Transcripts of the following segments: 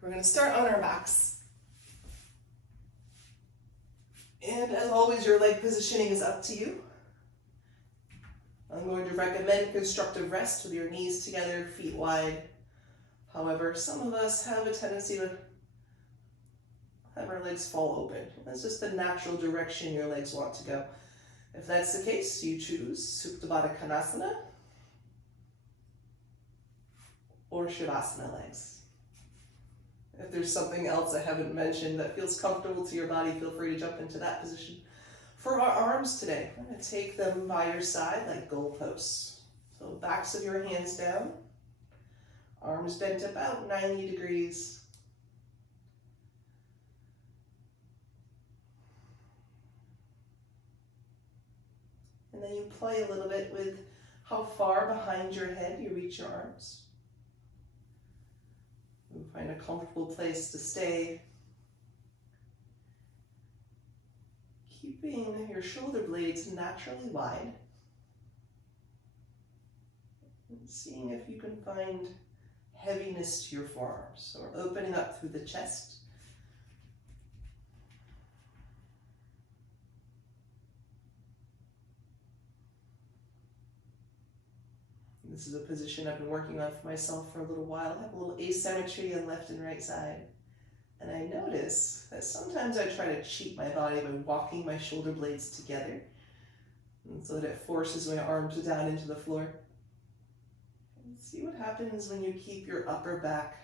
We're going to start on our backs. And as always, your leg positioning is up to you. I'm going to recommend constructive rest with your knees together, feet wide. However, some of us have a tendency to have our legs fall open. That's just the natural direction your legs want to go. If that's the case, you choose Supta Baddha Konasana or Shavasana legs. If there's something else I haven't mentioned that feels comfortable to your body, feel free to jump into that position. For our arms today, I'm going to take them by your side like goalposts. So backs of your hands down, arms bent about 90 degrees. And then you play a little bit with how far behind your head you reach your arms. And find a comfortable place to stay. Keeping your shoulder blades naturally wide. And seeing if you can find heaviness to your forearms, or opening up through the chest. This is a position I've been working on for myself for a little while. I have a little asymmetry on left and right side. And I notice that sometimes I try to cheat my body by walking my shoulder blades together, and so that it forces my arms down into the floor. And see what happens when you keep your upper back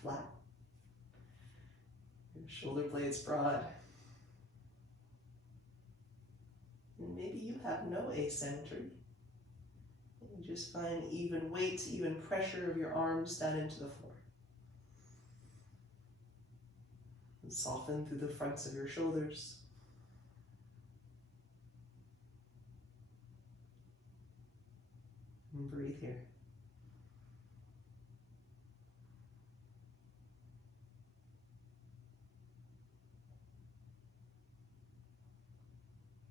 flat. Your shoulder blades broad. And maybe you have no asymmetry. You just find even weight, even pressure of your arms down into the floor. And soften through the fronts of your shoulders. And breathe here.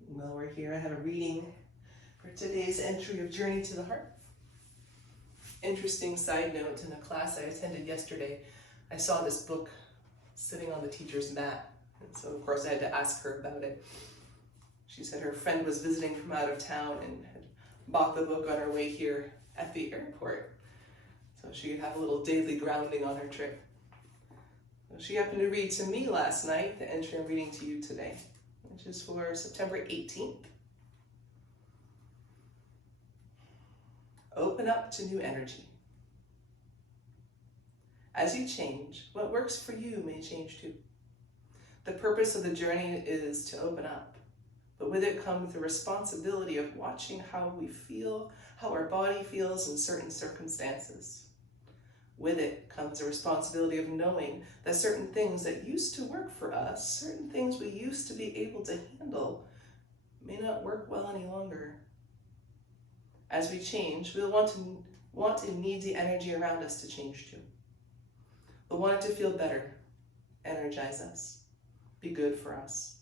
While we're here, I have a reading for today's entry of Journey to the Heart. Interesting side note, in a class I attended yesterday, I saw this book sitting on the teacher's mat. And so of course I had to ask her about it. She said her friend was visiting from out of town and had bought the book on her way here at the airport, so she could have a little daily grounding on her trip. So she happened to read to me last night the entry I'm reading to you today, which is for September 18th. Open up to new energy. As you change, what works for you may change too. The purpose of the journey is to open up, but with it comes the responsibility of watching how we feel, how our body feels in certain circumstances. With it comes the responsibility of knowing that certain things that used to work for us, certain things we used to be able to handle, may not work well any longer. As we change, we'll want and need the energy around us to change too. We'll want it to feel better, energize us, be good for us.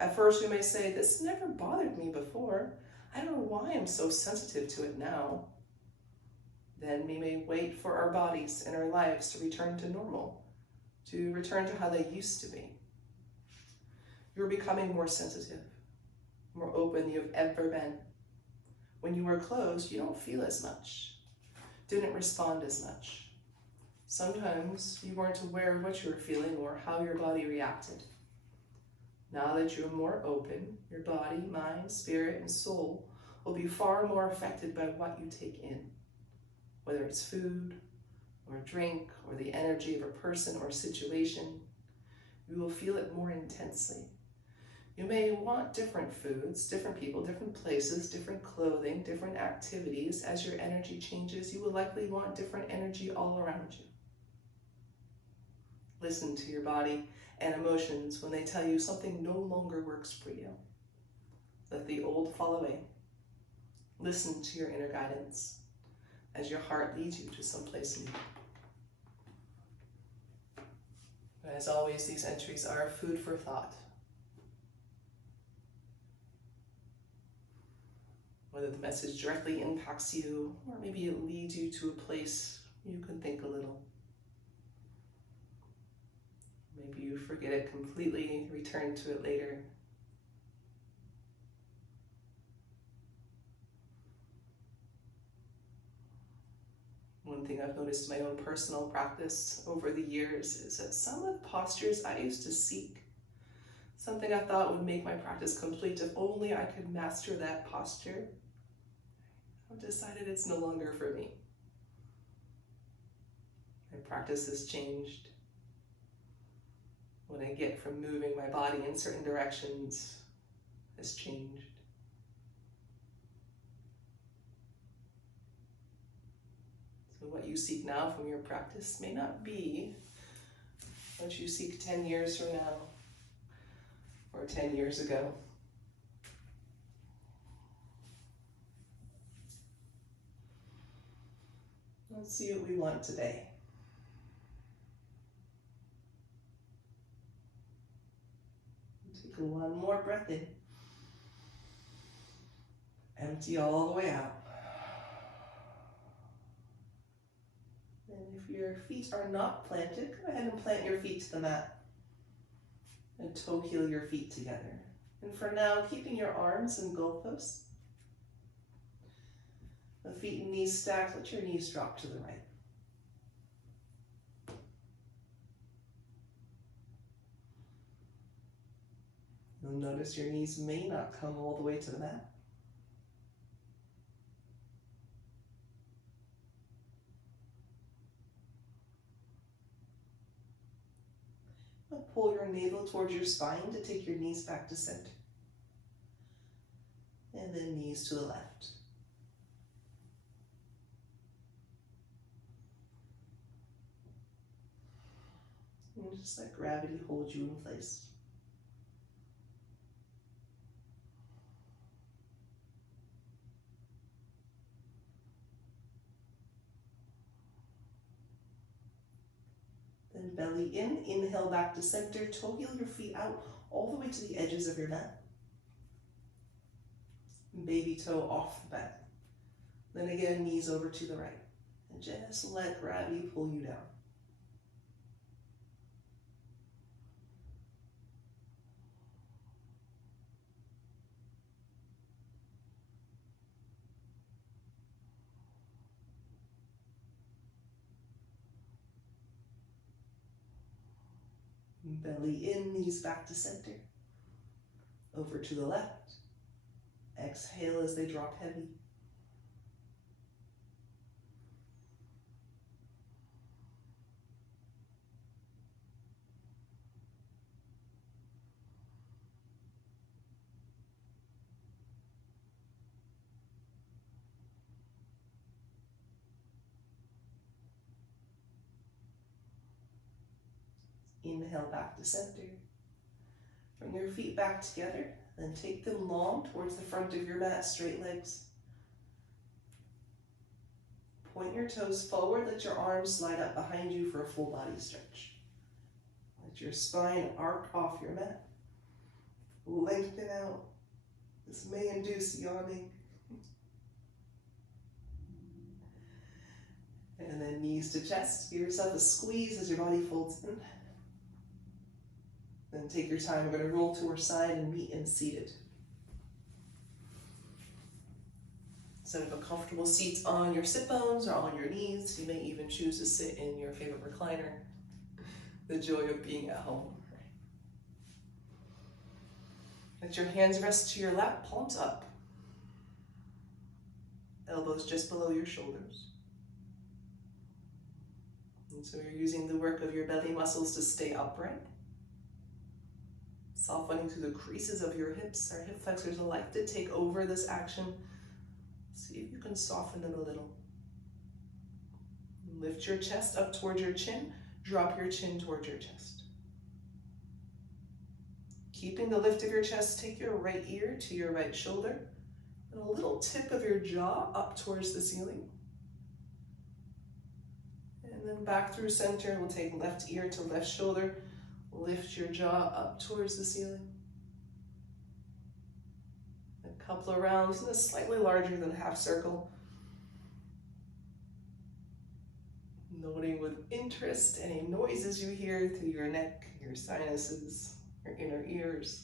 At first we may say, this never bothered me before. I don't know why I'm so sensitive to it now. Then we may wait for our bodies and our lives to return to normal, to return to how they used to be. You're becoming more sensitive, more open than you've ever been. When you were closed, you don't feel as much, didn't respond as much. Sometimes you weren't aware of what you were feeling or how your body reacted. Now that you're more open, your body, mind, spirit, and soul will be far more affected by what you take in, whether it's food or drink or the energy of a person or situation. You will feel it more intensely. You may want different foods, different people, different places, different clothing, different activities. As your energy changes, you will likely want different energy all around you. Listen to your body and emotions when they tell you something no longer works for you. Let the old fall away. Listen to your inner guidance as your heart leads you to someplace new. As always, these entries are food for thought. Whether the message directly impacts you, or maybe it leads you to a place you can think a little. Maybe you forget it completely, return to it later. One thing I've noticed in my own personal practice over the years is that some of the postures I used to seek, something I thought would make my practice complete if only I could master that posture, I've decided it's no longer for me. My practice has changed. What I get from moving my body in certain directions has changed. So what you seek now from your practice may not be what you seek 10 years from now or 10 years ago. Let's see what we want today. Take one more breath in. Empty all the way out. And if your feet are not planted, go ahead and plant your feet to the mat. And toe heel your feet together. And for now, keeping your arms in goalposts. The feet and knees stacked, let your knees drop to the right. You'll notice your knees may not come all the way to the mat. Pull your navel towards your spine to take your knees back to center. And then knees to the left. And just let gravity hold you in place. Then belly in, inhale back to center, toe heel your feet out all the way to the edges of your mat. Baby toe off the mat. Then again, knees over to the right. And just let gravity pull you down. Belly in, knees back to center. Over to the left. Exhale as they drop heavy. Inhale back to center. Bring your feet back together, then take them long towards the front of your mat, straight legs. Point your toes forward, let your arms slide up behind you for a full body stretch. Let your spine arc off your mat. Lengthen out. This may induce yawning. And then knees to chest. Give yourself a squeeze as your body folds in. Then take your time. We're going to roll to our side and meet in seated. Set up a comfortable seat on your sit bones or on your knees. You may even choose to sit in your favorite recliner. The joy of being at home. Let your hands rest to your lap, palms up. Elbows just below your shoulders. And so you're using the work of your belly muscles to stay upright. Softening through the creases of your hips. Our hip flexors like to take over this action. See if you can soften them a little. Lift your chest up towards your chin. Drop your chin towards your chest. Keeping the lift of your chest, take your right ear to your right shoulder. And a little tip of your jaw up towards the ceiling. And then back through center, we'll take left ear to left shoulder. Lift your jaw up towards the ceiling. A couple of rounds in a slightly larger than half circle. Noting with interest any noises you hear through your neck, your sinuses, your inner ears.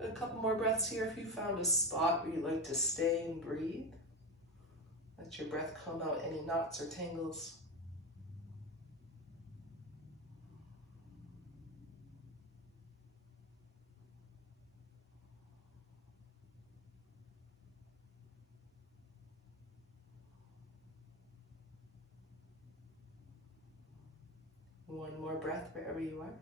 A couple more breaths here if you found a spot where you like to stay and breathe. Let your breath comb out any knots or tangles. One more breath wherever you are.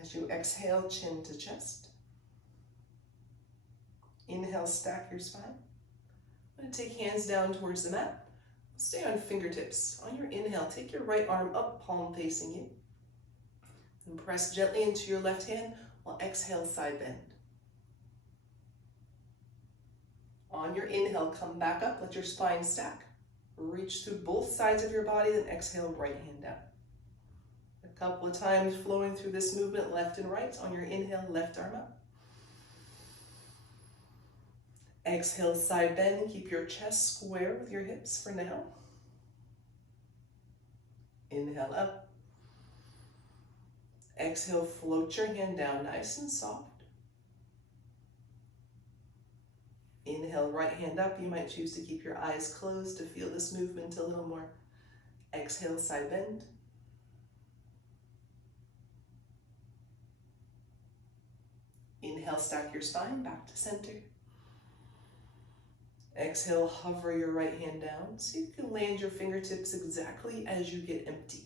As you exhale, chin to chest. Inhale, stack your spine. I'm going to take hands down towards the mat. Stay on fingertips. On your inhale, take your right arm up, palm facing you. And press gently into your left hand while exhale, side bend. On your inhale, come back up, let your spine stack. Reach through both sides of your body, then exhale, right hand down. A couple of times flowing through this movement, left and right. On your inhale, left arm up. Exhale, side bend, and keep your chest square with your hips for now. Inhale up. Exhale, float your hand down nice and soft. Inhale, right hand up. You might choose to keep your eyes closed to feel this movement a little more. Exhale, side bend. Inhale, stack your spine back to center. Exhale, hover your right hand down so you can land your fingertips exactly as you get empty.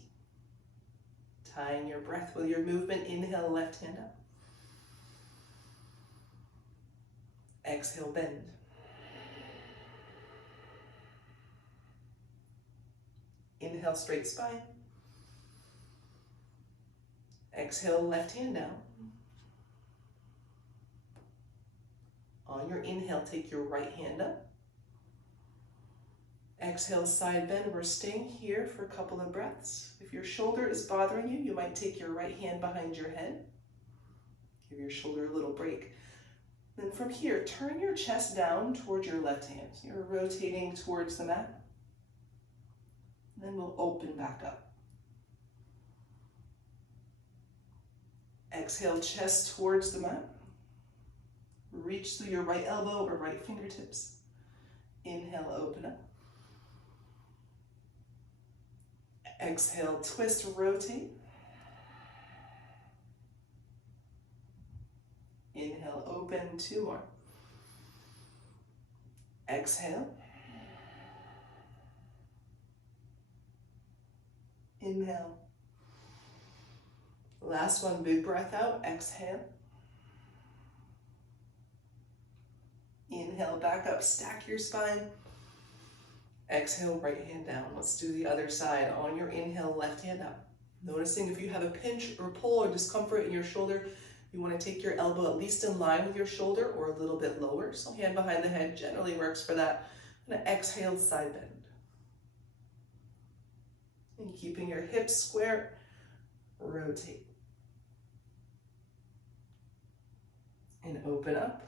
Tying your breath with your movement. Inhale, left hand up. Exhale, bend. Inhale, straight spine. Exhale, left hand down. On your inhale, take your right hand up. Exhale, side bend. We're staying here for a couple of breaths. If your shoulder is bothering you, you might take your right hand behind your head. Give your shoulder a little break. Then from here, turn your chest down towards your left hand. You're rotating towards the mat. Then we'll open back up. Exhale, chest towards the mat. Reach through your right elbow or right fingertips. Inhale, open up. Exhale, twist, rotate. Inhale, open, 2 more. Exhale. Inhale. Last one, big breath out, exhale. Inhale, back up, stack your spine. Exhale, right hand down. Let's do the other side. On your inhale, left hand up. Noticing if you have a pinch or pull or discomfort in your shoulder, you want to take your elbow at least in line with your shoulder or a little bit lower. So hand behind the head generally works for that. And exhale, side bend. And keeping your hips square, rotate. And open up.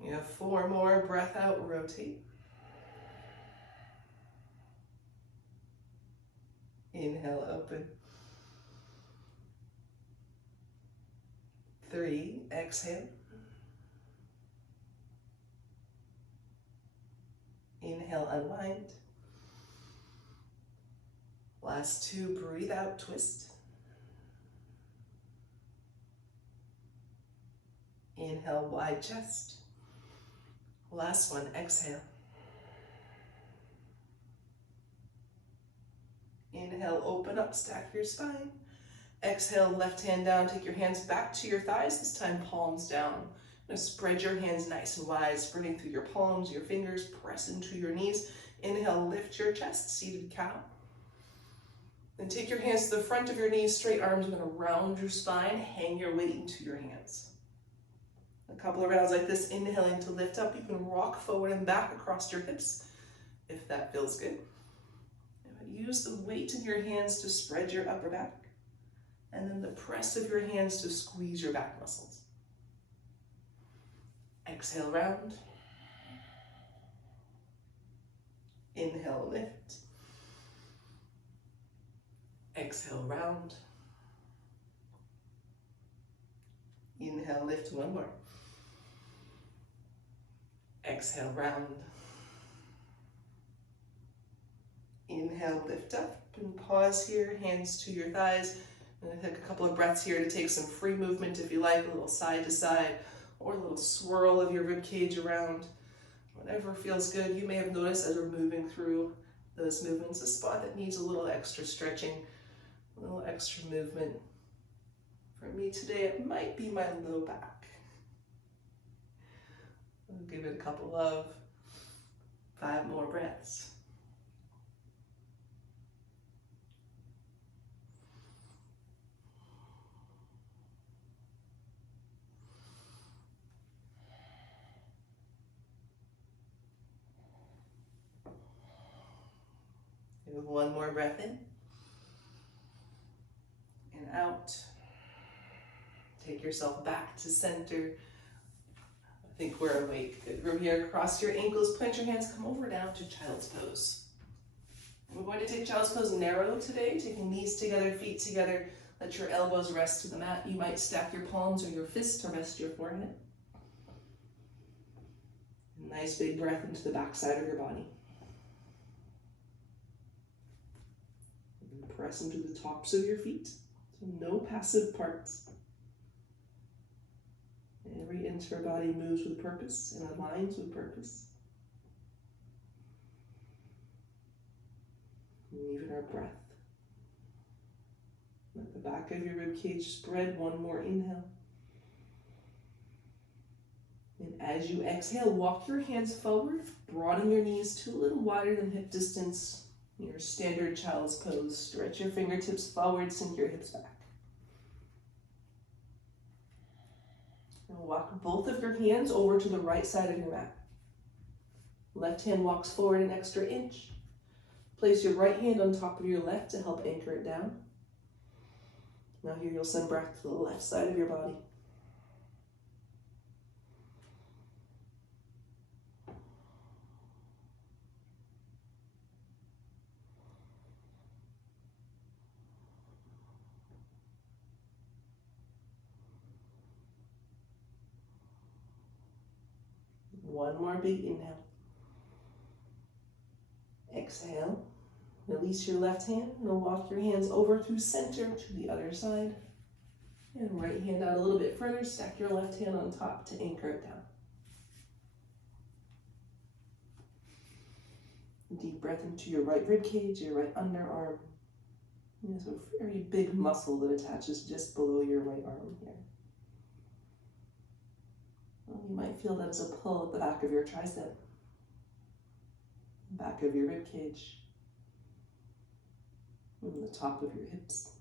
You have 4 more, breath out, rotate. Inhale, open. 3, exhale. Inhale, unwind. Last 2, breathe out, twist. Inhale, wide chest. Last one, exhale. Inhale, open up, stack your spine. Exhale, left hand down, take your hands back to your thighs, this time palms down. Now spread your hands nice and wide, spreading through your palms, your fingers, press into your knees. Inhale, lift your chest, seated cow. Then take your hands to the front of your knees, straight arms, you're gonna round your spine, hang your weight into your hands. A couple of rounds like this, inhaling to lift up. You can rock forward and back across your hips if that feels good. Use the weight in your hands to spread your upper back, and then the press of your hands to squeeze your back muscles. Exhale, round. Inhale, lift. Exhale, round. Inhale, lift, one more. Exhale, round. Inhale, lift up, and pause here, hands to your thighs. I'm going to take a couple of breaths here to take some free movement if you like, a little side to side, or a little swirl of your rib cage around. Whatever feels good. You may have noticed as we're moving through those movements, a spot that needs a little extra stretching, a little extra movement. For me today, it might be my low back. I'll give it a couple of 5 more breaths. Give one more breath in and out. Take yourself back to center. I think we're awake. Good. From here, cross your ankles, plant your hands, come over down to child's pose. We're going to take child's pose narrow today, taking knees together, feet together. Let your elbows rest to the mat. You might stack your palms or your fists to rest your forehead. Nice big breath into the back side of your body. And press into the tops of your feet. So no passive parts. Every inch of our body moves with purpose and aligns with purpose. And even our breath. Let the back of your rib cage spread. One more inhale. And as you exhale, walk your hands forward, broaden your knees to a little wider than hip distance. Your standard child's pose. Stretch your fingertips forward, sink your hips back. Now walk both of your hands over to the right side of your mat. Left hand walks forward an extra inch. Place your right hand on top of your left to help anchor it down. Now here you'll send breath to the left side of your body. One more big inhale. Exhale. Release your left hand. Now walk your hands over through center to the other side. And right hand out a little bit further. Stack your left hand on top to anchor it down. Deep breath into your right rib cage, your right underarm. There's a very big muscle that attaches just below your right arm here. You might feel that as a pull at the back of your tricep, back of your rib cage, and the top of your hips.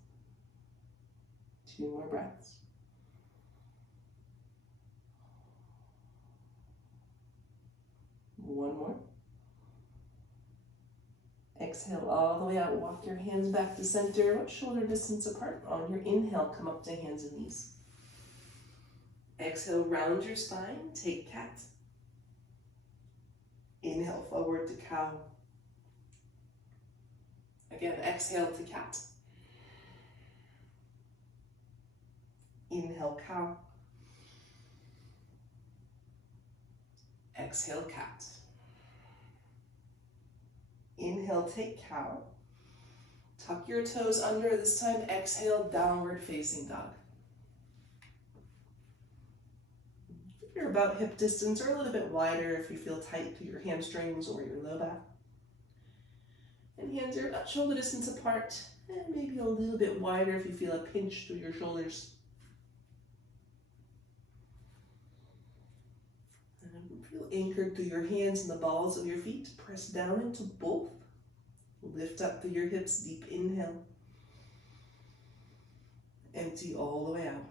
2 more breaths. One more. Exhale all the way out. Walk your hands back to center, about shoulder distance apart. On your inhale, come up to hands and knees. Exhale, round your spine, take cat. Inhale, forward to cow. Again, exhale to cat. Inhale, cow. Exhale, cat. Inhale, take cow. Tuck your toes under. This time, exhale, downward facing dog. You're about hip distance or a little bit wider if you feel tight to your hamstrings or your low back. And hands are about shoulder distance apart and maybe a little bit wider if you feel a pinch through your shoulders. And feel anchored through your hands and the balls of your feet. Press down into both. Lift up through your hips, deep inhale. Empty all the way out.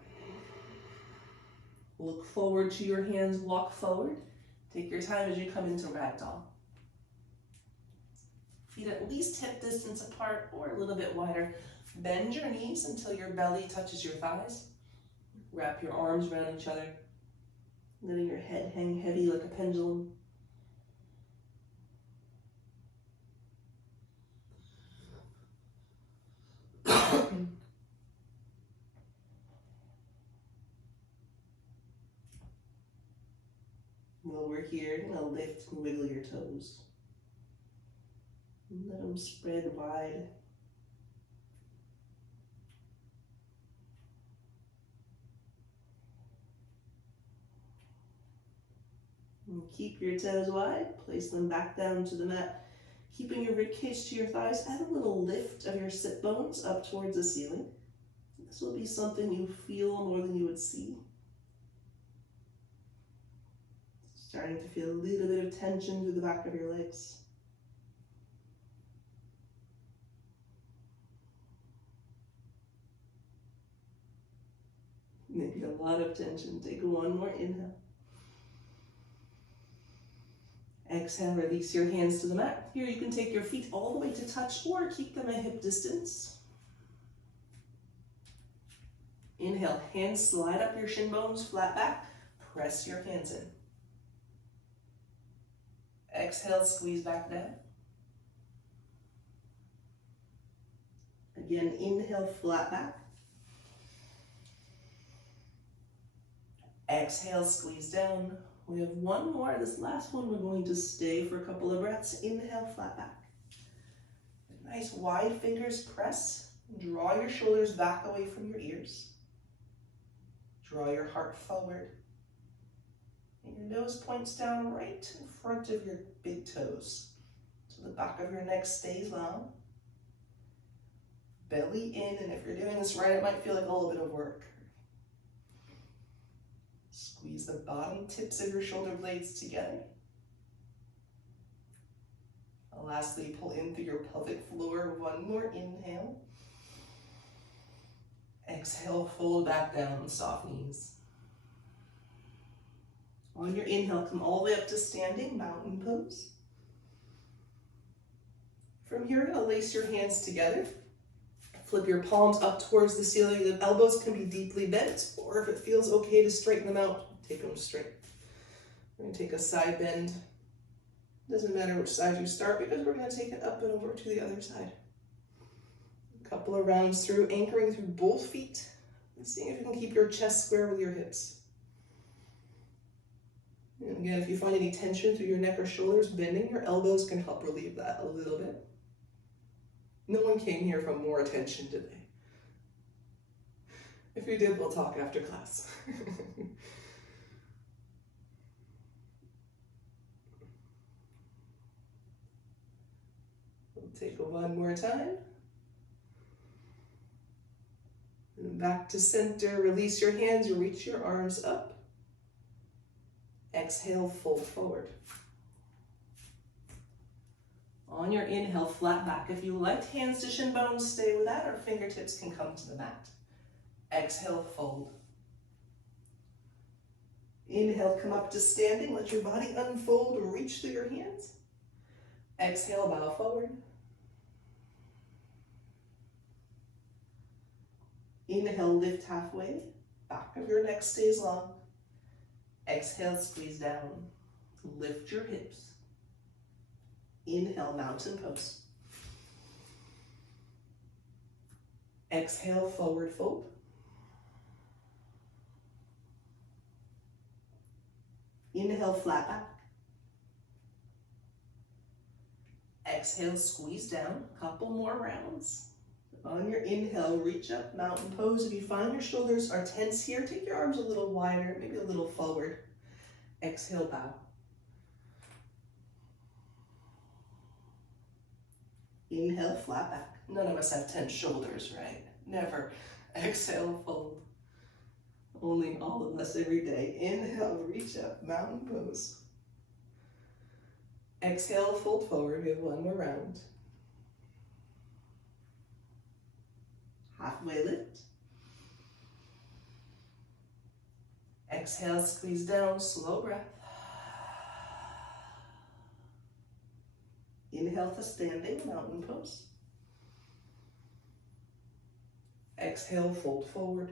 Look forward to your hands, walk forward. Take your time as you come into ragdoll. Feet at least hip distance apart or a little bit wider. Bend your knees until your belly touches your thighs. Wrap your arms around each other, letting your head hang heavy like a pendulum. While we're here, you're gonna lift and wiggle your toes. Let them spread wide. And keep your toes wide, place them back down to the mat. Keeping your ribcage to your thighs, add a little lift of your sit bones up towards the ceiling. This will be something you feel more than you would see. Starting to feel a little bit of tension through the back of your legs. Maybe a lot of tension. Take one more inhale. Exhale, release your hands to the mat. Here you can take your feet all the way to touch or keep them at hip distance. Inhale, hands slide up your shin bones, flat back. Press your hands in. Exhale, squeeze back down. Again, inhale, flat back. Exhale, squeeze down. We have one more. This last one, we're going to stay for a couple of breaths. Inhale, flat back. Nice wide fingers, press. Draw your shoulders back away from your ears. Draw your heart forward. And your nose points down right in front of your big toes. So the back of your neck stays long. Belly in, and if you're doing this right, it might feel like a little bit of work. Squeeze the bottom tips of your shoulder blades together. And lastly, pull in through your pelvic floor. One more inhale. Exhale, fold back down, soft knees. On your inhale, come all the way up to standing mountain pose. From here, you're going to lace your hands together. Flip your palms up towards the ceiling. The elbows can be deeply bent, or if it feels okay to straighten them out, take them straight. We're going to take a side bend. Doesn't matter which side you start because we're going to take it up and over to the other side. A couple of rounds through, anchoring through both feet, and seeing if you can keep your chest square with your hips. And again, if you find any tension through your neck or shoulders, bending your elbows can help relieve that a little bit. No one came here for more attention today. If you did, we'll talk after class. We'll take it one more time. And back to center, release your hands, you reach your arms up. Exhale, fold forward. On your inhale, flat back. If you like hands to shin bones, stay with that, or fingertips can come to the mat. Exhale, fold. Inhale, come up to standing. Let your body unfold, reach through your hands. Exhale, bow forward. Inhale, lift halfway. Back of your neck stays long. Exhale, squeeze down. Lift your hips. Inhale, mountain pose. Exhale, forward fold. Inhale, flat back. Exhale, squeeze down. Couple more rounds. On your inhale, reach up, mountain pose. If you find your shoulders are tense here, take your arms a little wider, maybe a little forward. Exhale, bow. Inhale, flat back. None of us have tense shoulders, right? Never. Exhale, fold. Only all of us every day. Inhale, reach up, mountain pose. Exhale, fold forward. We have one more round. Halfway lift. Exhale, squeeze down, slow breath. Inhale to standing, mountain pose. Exhale, fold forward.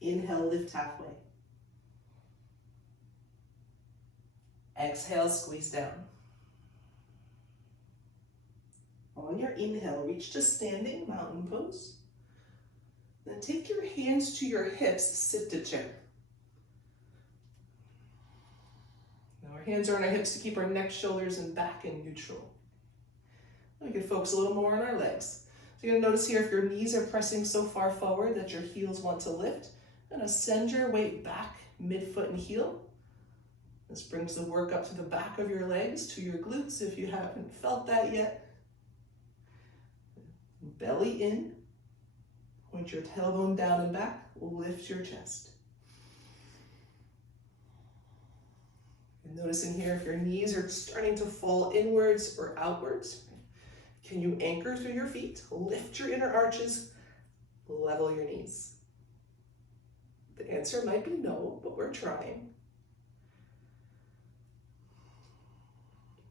Inhale, lift halfway. Exhale, squeeze down. On your inhale, reach to standing, mountain pose. Then take your hands to your hips, sit to chair. Now our hands are on our hips to keep our neck, shoulders, and back in neutral. We can focus a little more on our legs. So you're gonna notice here if your knees are pressing so far forward that your heels want to lift, you're gonna send your weight back, midfoot and heel. This brings the work up to the back of your legs, to your glutes if you haven't felt that yet. Belly in, point your tailbone down and back, lift your chest. And noticing here if your knees are starting to fall inwards or outwards. Can you anchor through your feet, lift your inner arches, level your knees? The answer might be no, but we're trying.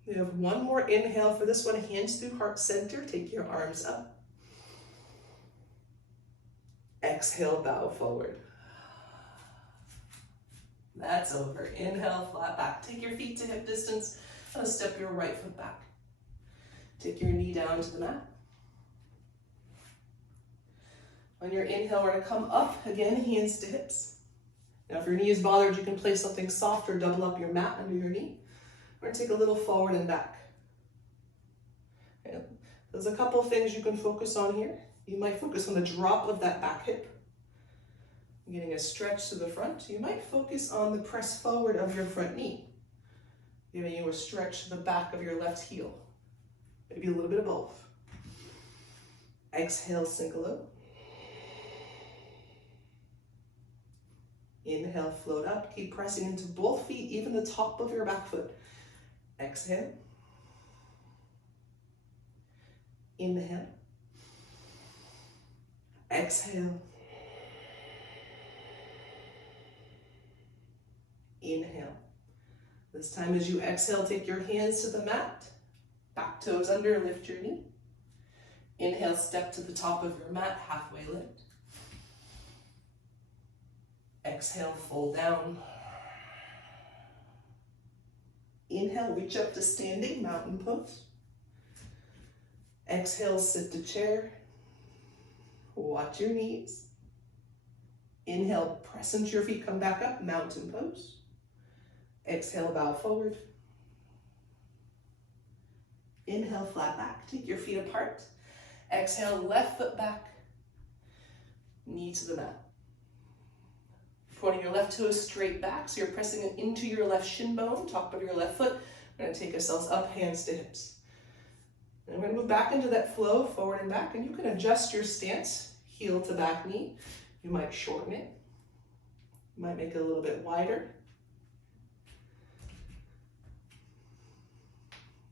We have one more inhale for this one, hands through heart center, take your arms up. Exhale, bow forward. That's over. Inhale, flat back. Take your feet to hip distance and step your right foot back. Take your knee down to the mat. On your inhale, we're going to come up again, hands to hips. Now, if your knee is bothered, you can place something soft or double up your mat under your knee. We're going to take a little forward and back. And there's a couple of things you can focus on here. You might focus on the drop of that back hip, getting a stretch to the front. You might focus on the press forward of your front knee, giving you a stretch to the back of your left heel. Maybe a little bit of both. Exhale, sink a low. Inhale, float up. Keep pressing into both feet, even the top of your back foot. Exhale. Inhale. Exhale. Inhale. This time as you exhale, take your hands to the mat. Back toes under, lift your knee. Inhale, step to the top of your mat, halfway lift. Exhale, fold down. Inhale, reach up to standing, mountain pose. Exhale, sit to chair. Watch your knees. Inhale, press into your feet, come back up, mountain pose. Exhale, bow forward. Inhale, flat back, take your feet apart. Exhale, left foot back, knee to the mat. Pointing your left toes straight back, so you're pressing it into your left shin bone, top of your left foot. We're gonna take ourselves up, hands to hips. And we're gonna move back into that flow, forward and back, and you can adjust your stance, heel to back knee. You might shorten it. You might make it a little bit wider.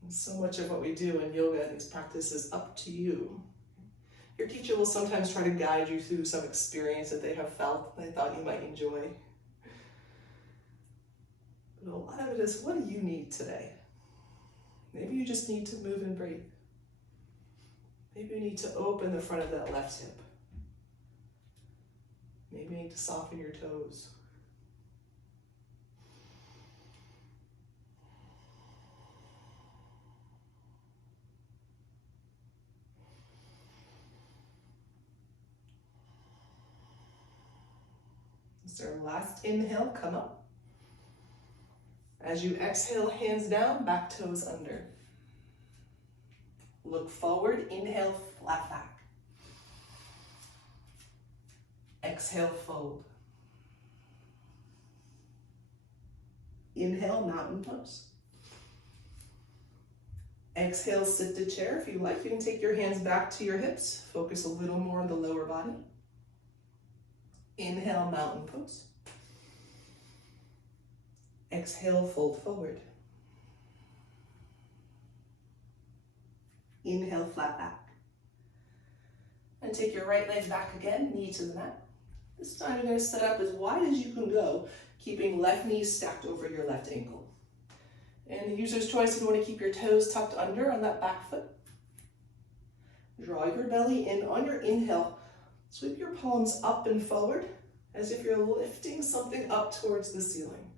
And so much of what we do in yoga and these practices is up to you. Your teacher will sometimes try to guide you through some experience that they have felt they thought you might enjoy. But a lot of it is, what do you need today? Maybe you just need to move and breathe. Maybe you need to open the front of that left hip. Maybe you need to soften your toes. This is our last inhale, come up. As you exhale, hands down, back toes under. Look forward, inhale, flat back. Exhale, fold. Inhale, mountain pose. Exhale, sit to chair. If you like, you can take your hands back to your hips. Focus a little more on the lower body. Inhale, mountain pose. Exhale, fold forward. Inhale, flat back. And And take your right leg back again, knee to the mat. This time you're going to set up as wide as you can go, keeping left knee stacked over your left ankle. And the user's choice, if you want to keep your toes tucked under on that back foot. Draw your belly in on your inhale. Sweep your palms up and forward as if you're lifting something up towards the ceiling.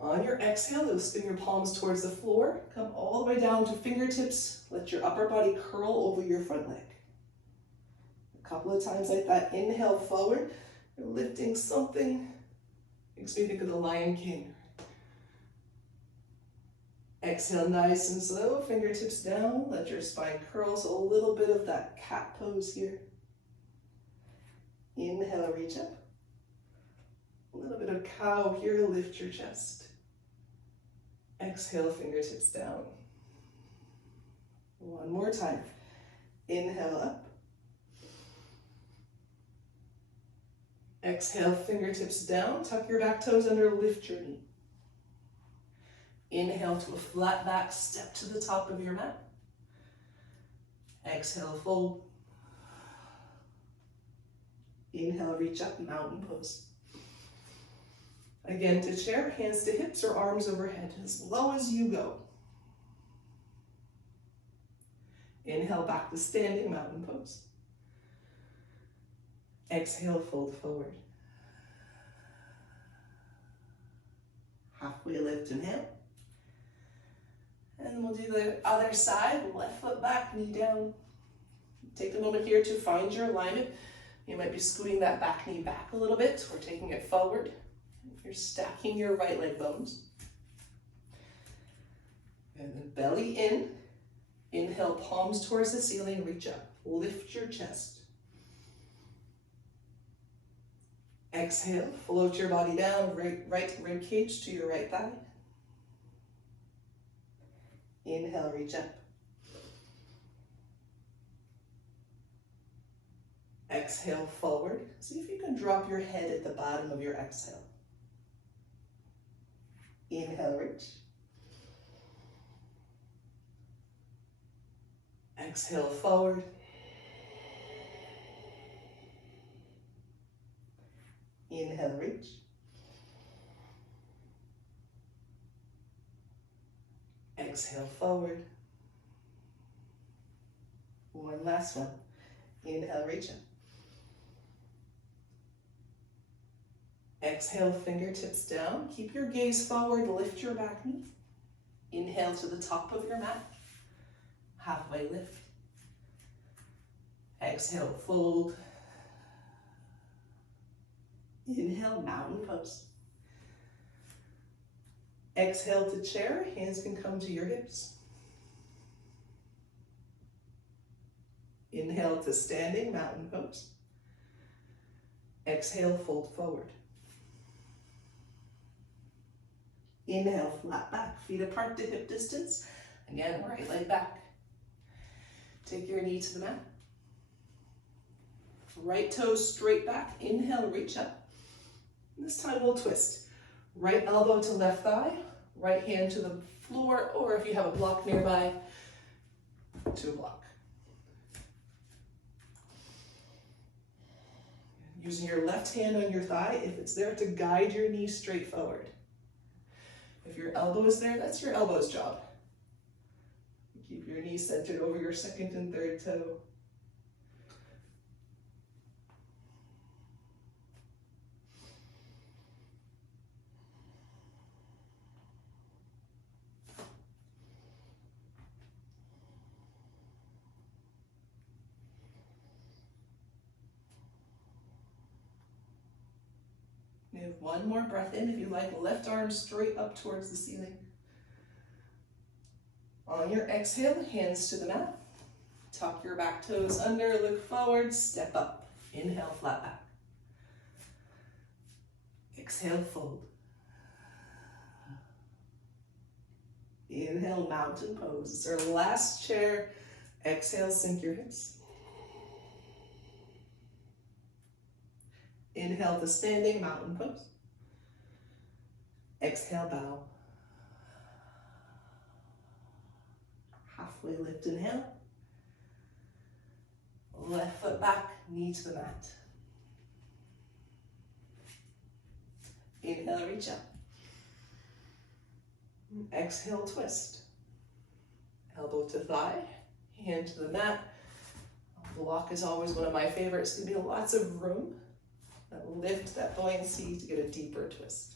On your exhale, you'll spin your palms towards the floor. Come all the way down to fingertips. Let your upper body curl over your front leg. A couple of times like that. Inhale forward. You're lifting something. Makes me think of the Lion King. Exhale nice and slow. Fingertips down. Let your spine curl. So a little bit of that cat pose here. Inhale, reach up. A little bit of cow here. Lift your chest. Exhale, fingertips down. One more time. Inhale up. Exhale, fingertips down. Tuck your back toes under, lift your knee. Inhale to a flat back, step to the top of your mat. Exhale, fold. Inhale, reach up, mountain pose. Again to chair, hands to hips or arms overhead, as low as you go. Inhale, back to standing mountain pose. Exhale, fold forward. Halfway lift, inhale. And we'll do the other side, left foot back, knee down. Take a moment here to find your alignment. You might be scooting that back knee back a little bit or taking it forward. You're stacking your right leg bones. And then belly in. Inhale, palms towards the ceiling, reach up. Lift your chest. Exhale, float your body down, right rib cage to your right thigh. Inhale, reach up. Exhale, forward. See if you can drop your head at the bottom of your exhale. Inhale, reach. Exhale, forward. Inhale, reach. Exhale, forward. One last one. Inhale, reach up. Exhale, fingertips down. Keep your gaze forward, lift your back knee. Inhale to the top of your mat. Halfway lift. Exhale, fold. Inhale, mountain pose. Exhale to chair, hands can come to your hips. Inhale to standing, mountain pose. Exhale, fold forward. Inhale, flat back, feet apart to hip distance. Again, right leg back. Take your knee to the mat. Right toes straight back. Inhale, reach up. This time we'll twist. Right elbow to left thigh, right hand to the floor, or if you have a block nearby, to a block. Using your left hand on your thigh, if it's there, to guide your knee straight forward. If your elbow is there, that's your elbow's job. Keep your knee centered over your second and third toe. Give one more breath in if you like. Left arm straight up towards the ceiling. On your exhale, hands to the mat. Tuck your back toes under, look forward, step up. Inhale, flat back. Exhale, fold. Inhale, mountain pose. It's our last chair. Exhale, sink your hips. Inhale to standing, mountain pose. Exhale, bow. Halfway lift, inhale. Left foot back, knee to the mat. Inhale, reach up. Exhale, twist. Elbow to thigh, hand to the mat. Block is always one of my favorites. Give me lots of room. Lift that buoyancy to get a deeper twist.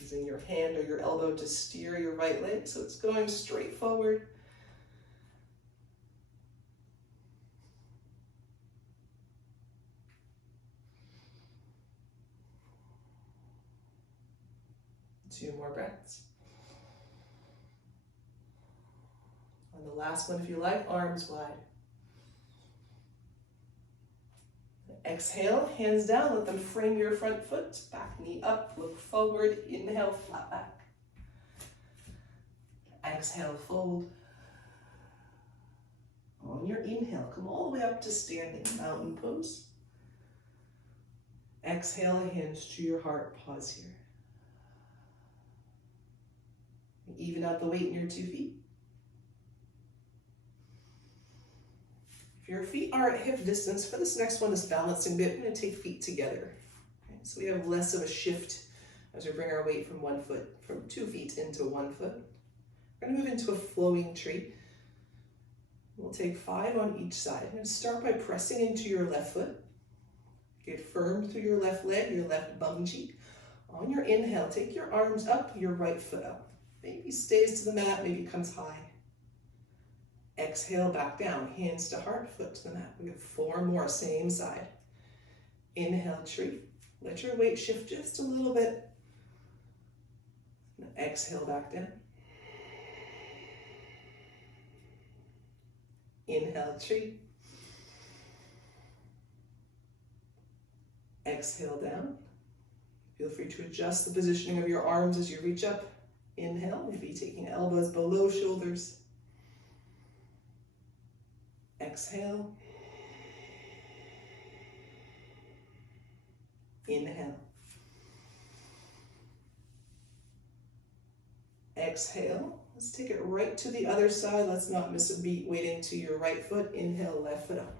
Using your hand or your elbow to steer your right leg so it's going straight forward. Two more breaths. On the last one, if you like, arms wide. Exhale, hands down, let them frame your front foot. Back knee up, look forward, inhale, flat back. Exhale, fold. On your inhale, come all the way up to standing mountain pose. Exhale, hands to your heart, pause here. Even out the weight in your 2 feet. If your feet are at hip distance, for this next one, this balancing bit, we're going to take feet together. Okay, so we have less of a shift as we bring our weight from 1 foot, from 2 feet into 1 foot. We're going to move into a flowing tree. We'll take 5 on each side. I'm going to start by pressing into your left foot. Get firm through your left leg, your left bum cheek. On your inhale, take your arms up, your right foot up. Maybe stays to the mat, maybe comes high. Exhale, back down, hands to heart, foot to the mat. We have 4 more, same side. Inhale, tree. Let your weight shift just a little bit. Exhale, back down. Inhale, tree. Exhale, down. Feel free to adjust the positioning of your arms as you reach up. Inhale, maybe taking elbows below shoulders. Exhale. Inhale. Exhale. Let's take it right to the other side. Let's not miss a beat. Weighting to your right foot. Inhale, left foot up.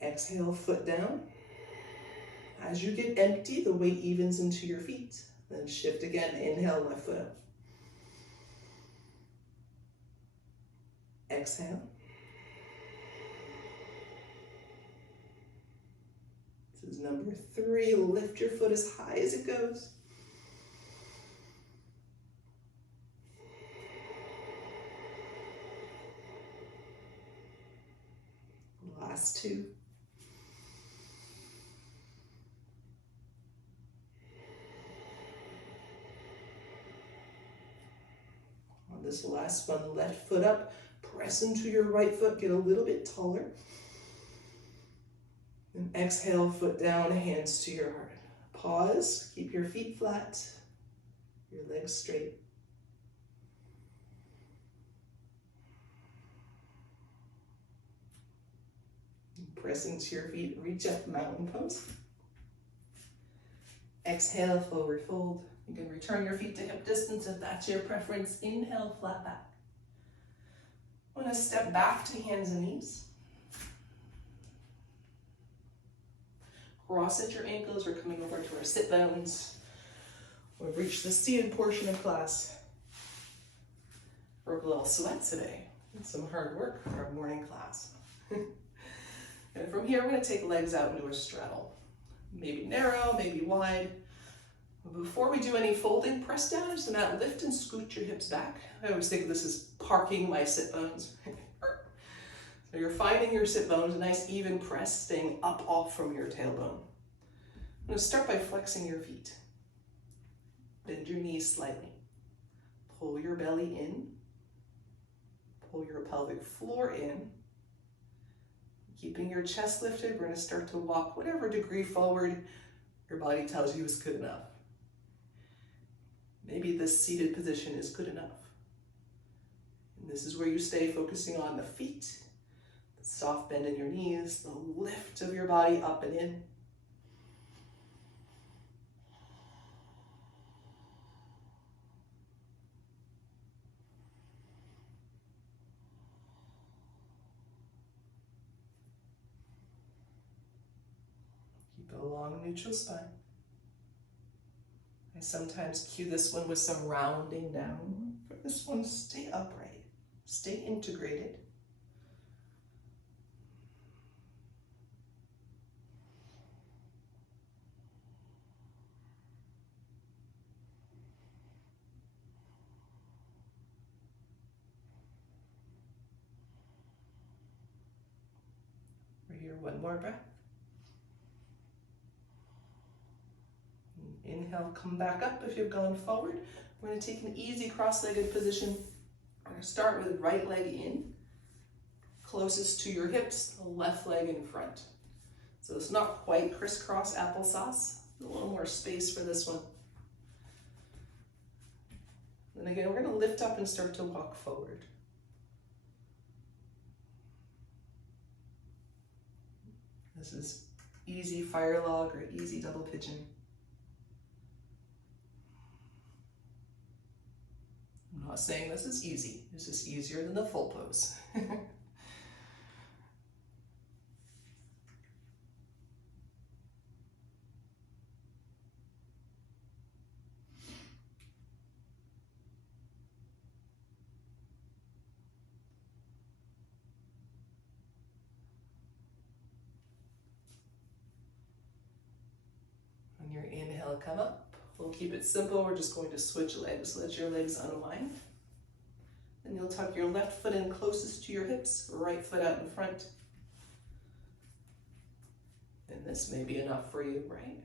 Exhale, foot down. As you get empty, the weight evens into your feet. Then shift again. Inhale, left foot up. Exhale. This is number 3. Lift your foot as high as it goes. Last 2. On this last one, left foot up. Press into your right foot, get a little bit taller. And exhale, foot down, hands to your heart. Pause, keep your feet flat, your legs straight. Press into your feet, reach up, mountain pose. Exhale, forward fold. You can return your feet to hip distance if that's your preference. Inhale, flat back. I'm going to step back to hands and knees. Cross at your ankles. We're coming over to our sit bones. We've reached the seated portion of class. Broke a little sweat today. Some hard work for our morning class. And from here, we're going to take legs out into a straddle. Maybe narrow, maybe wide. Before we do any folding, press down into the mat, lift and scoot your hips back. I always think of this as parking my sit bones. So you're finding your sit bones, a nice even press, staying up off from your tailbone. I'm going to start by flexing your feet. Bend your knees slightly. Pull your belly in. Pull your pelvic floor in. Keeping your chest lifted, we're going to start to walk whatever degree forward your body tells you is good enough. Maybe this seated position is good enough. And this is where you stay focusing on the feet, the soft bend in your knees, the lift of your body up and in. long, neutral spine. I sometimes cue this one with some rounding down. For this one, stay upright, stay integrated. We're here, one more breath. Inhale, come back up if you've gone forward. We're going to take an easy cross-legged position. We're going to start with right leg in, closest to your hips, the left leg in front. So it's not quite crisscross applesauce, a little more space for this one. And again, we're going to lift up and start to walk forward. This is easy fire log or easy double pigeon. I'm not saying this is easy. This is easier than the full pose. On your inhale, come up. We'll keep it simple. We're just going to switch legs. Let your legs unwind. Then you'll tuck your left foot in closest to your hips, right foot out in front. And this may be enough for you, right?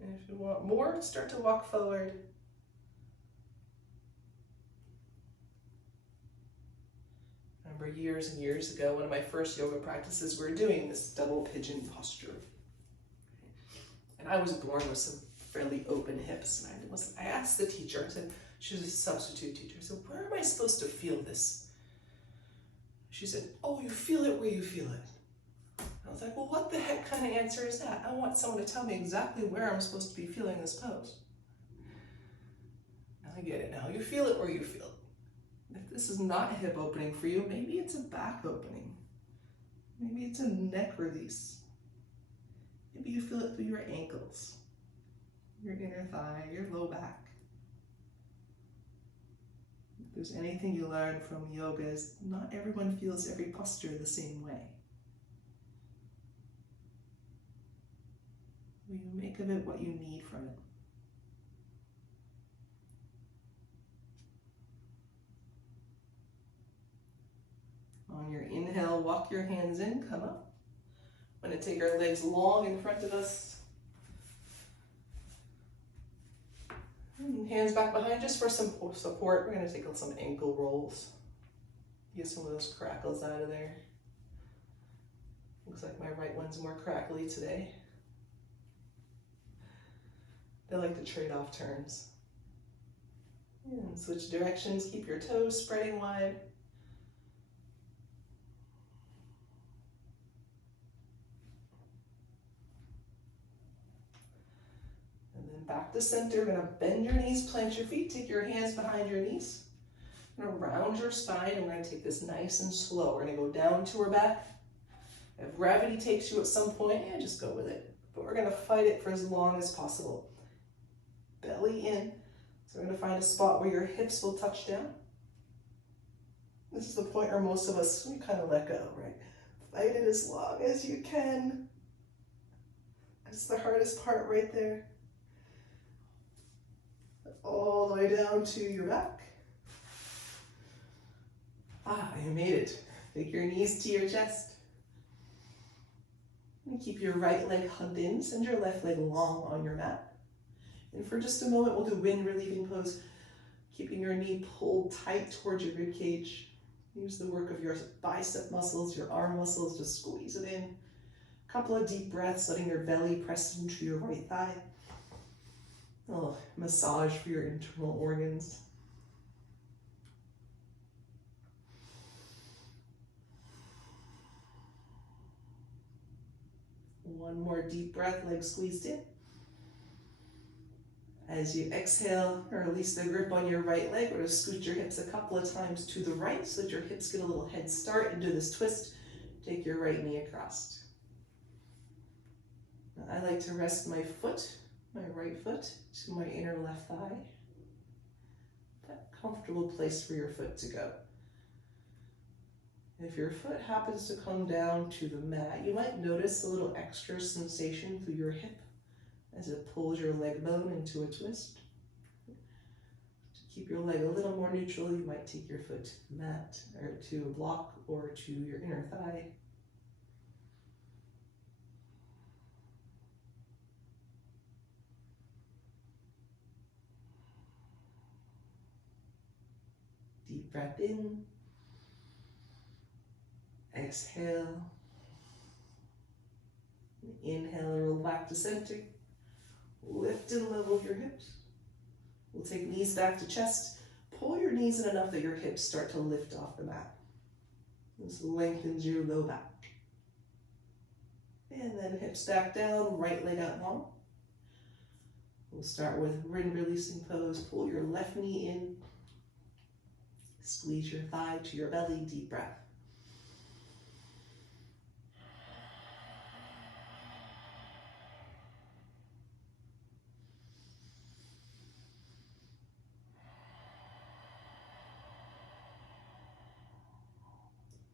And if you want more, start to walk forward. I remember years and years ago, one of my first yoga practices, we were doing this double pigeon posture. And I was born with some fairly open hips. And I asked the teacher, I said, she was a substitute teacher, I said, where am I supposed to feel this? She said, oh, you feel it where you feel it. And I was like, well, what the heck kind of answer is that? I want someone to tell me exactly where I'm supposed to be feeling this pose. I get it now. You feel it where you feel it. If this is not a hip opening for you, maybe it's a back opening. Maybe it's a neck release. Maybe you feel it through your ankles, your inner thigh, your low back. If there's anything you learn from yoga, is not everyone feels every posture the same way. You make of it what you need from it. On your inhale, walk your hands in, come up. I'm going to take our legs long in front of us. And hands back behind just for some support. We're going to take some ankle rolls. Get some of those crackles out of there. Looks like my right one's more crackly today. They like to trade off turns. And switch directions. Keep your toes spreading wide. Back to center, we're going to bend your knees, plant your feet, take your hands behind your knees. We're going to round your spine, and we're going to take this nice and slow. We're going to go down to our back. If gravity takes you at some point, just go with it. But we're going to fight it for as long as possible. Belly in. So we're going to find a spot where your hips will touch down. This is the point where most of us, we kind of let go, right? Fight it as long as you can. That's the hardest part right there. All the way down to your back. You made it. Take your knees to your chest. And keep your right leg hugged in. Send your left leg long on your mat. And for just a moment, we'll do wind relieving pose. Keeping your knee pulled tight towards your rib cage. Use the work of your bicep muscles, your arm muscles to squeeze it in. A couple of deep breaths, letting your belly press into your right thigh. A little massage for your internal organs. One more deep breath, legs squeezed in. As you exhale, release the grip on your right leg. We're going to scoot your hips a couple of times to the right so that your hips get a little head start into this twist. Take your right knee across. Now, I like to rest my foot, my right foot, to my inner left thigh. That comfortable place for your foot to go. If your foot happens to come down to the mat, you might notice a little extra sensation through your hip as it pulls your leg bone into a twist. To keep your leg a little more neutral, you might take your foot to the mat, or to a block, or to your inner thigh. Deep breath in. Exhale. Inhale, roll back to center. Lift and level your hips. We'll take knees back to chest. Pull your knees in enough that your hips start to lift off the mat. This lengthens your low back. And then hips back down, right leg out long. We'll start with wind releasing pose. Pull your left knee in. Squeeze your thigh to your belly, deep breath.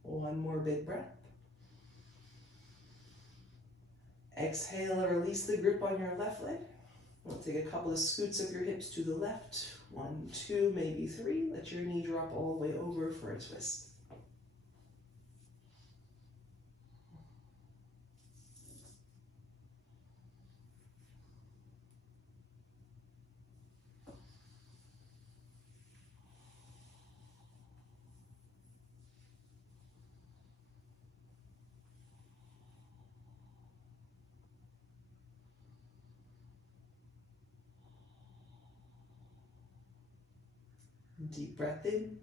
One more big breath. Exhale, release the grip on your left leg. We'll take a couple of scoots of your hips to the left. 1, 2, maybe 3. Let your knee drop all the way over for a twist. Deep breath in.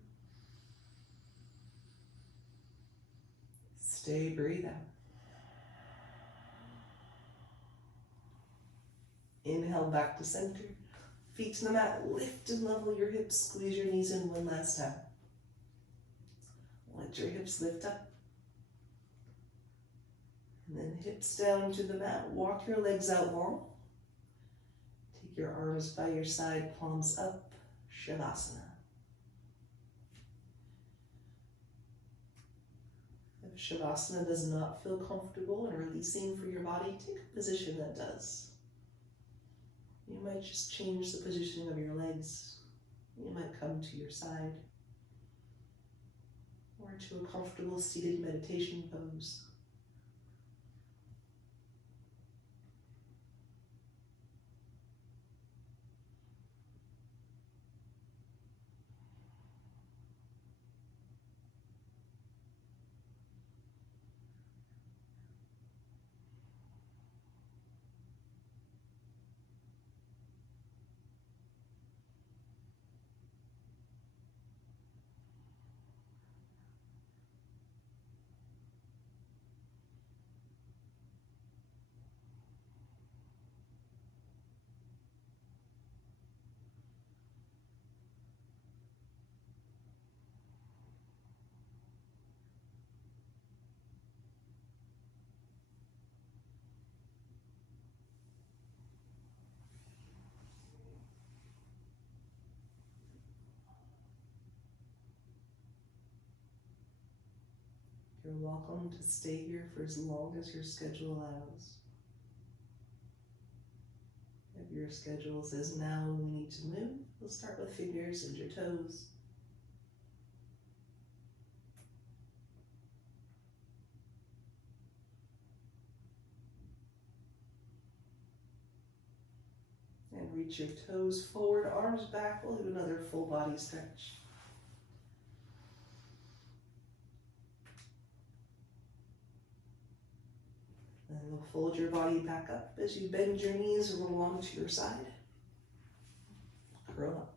Stay, breathe out. Inhale back to center. Feet to the mat. Lift and level your hips. Squeeze your knees in one last time. Let your hips lift up. And then hips down to the mat. Walk your legs out long. Take your arms by your side, palms up. Shavasana. If Shavasana does not feel comfortable and releasing for your body, take a position that does. You might just change the positioning of your legs. You might come to your side or to a comfortable seated meditation pose. You're welcome to stay here for as long as your schedule allows. If your schedule says now we need to move, we'll start with fingers and your toes. And reach your toes forward, arms back. We'll do another full body stretch. And you'll fold your body back up as you bend your knees a little onto your side. Curl up.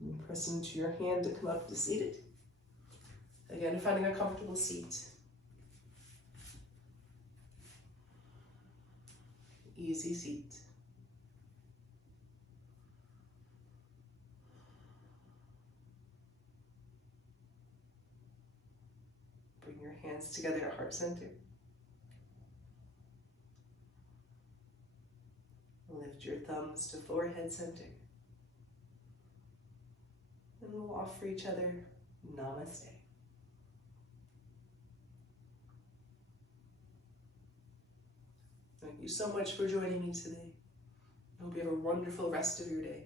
And press into your hand to come up to seated. Again, finding a comfortable seat. Easy seat. your hands together at heart center. Lift your thumbs to forehead center. And we'll offer each other namaste. Thank you so much for joining me today. I hope you have a wonderful rest of your day.